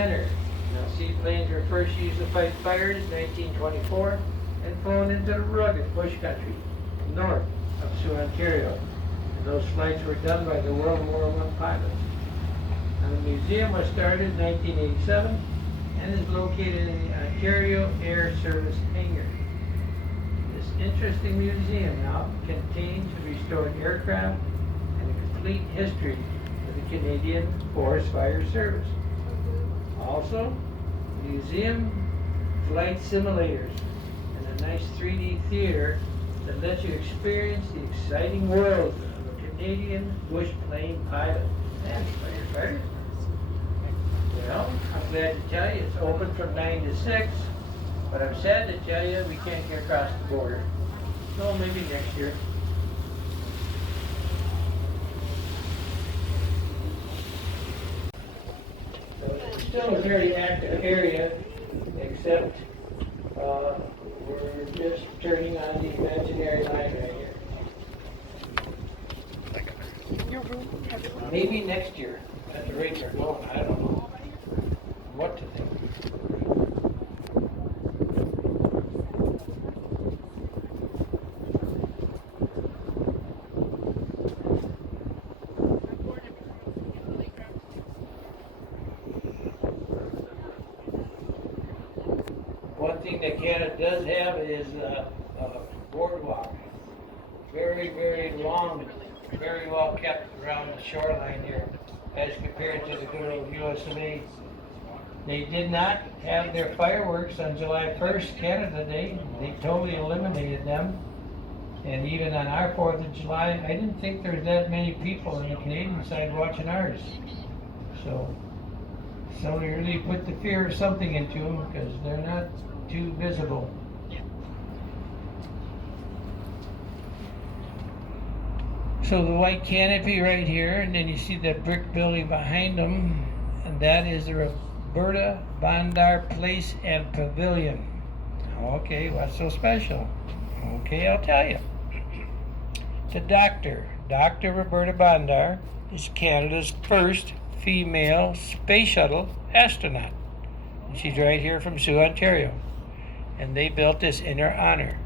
Center. Now, seaplanes were first used to fight fires in 1924 and flown into the rugged bush country north of Sault, Ontario. And those flights were done by the World War I pilots. Now, the museum was started in 1987 and is located in the Ontario Air Service hangar. This interesting museum now contains restored aircraft and a complete history of the Canadian Forest Fire Service. Also, museum flight simulators and a nice 3D theater that lets you experience the exciting world of a Canadian bush plane pilot and firefighter. Well, I'm glad to tell you it's open from 9 to 6, but I'm sad to tell you we can't get across the border. So maybe next year. So it's still a very active area, except we're just turning on the imaginary line right here. Maybe next year, at the rate they're going, I don't know what to think. One thing that Canada does have is a boardwalk. Very, very long, very well kept around the shoreline here, as compared to the good old US of A. They did not have their fireworks on July 1st, Canada Day. They totally eliminated them. And even on our 4th of July, I didn't think there was that many people on the Canadian side watching ours. So somebody really put the fear of something into them because they're not too visible. So the white canopy right here, and then you see that brick building behind them, and that is the Roberta Bondar Place and Pavilion. Okay, what's so special? Okay, I'll tell you. The Dr. Roberta Bondar, is Canada's first female space shuttle astronaut. And she's right here from Soo, Ontario. And they built this in her honor.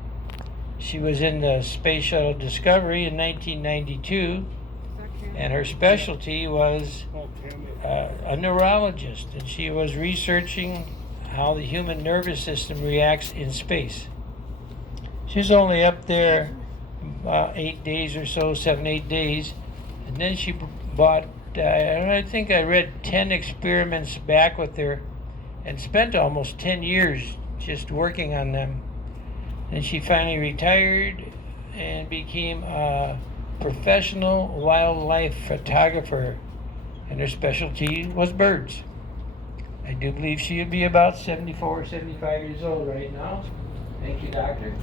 She was in the Space Shuttle Discovery in 1992, and her specialty was a neurologist, and she was researching how the human nervous system reacts in space. She's only up there 8 days or so, 7-8 days, and then she bought, I think I read 10 experiments back with her, and spent almost 10 years just working on them. And she finally retired and became a professional wildlife photographer, and her specialty was birds. I do believe she would be about 74 or 75 years old right now. Thank you, Doctor.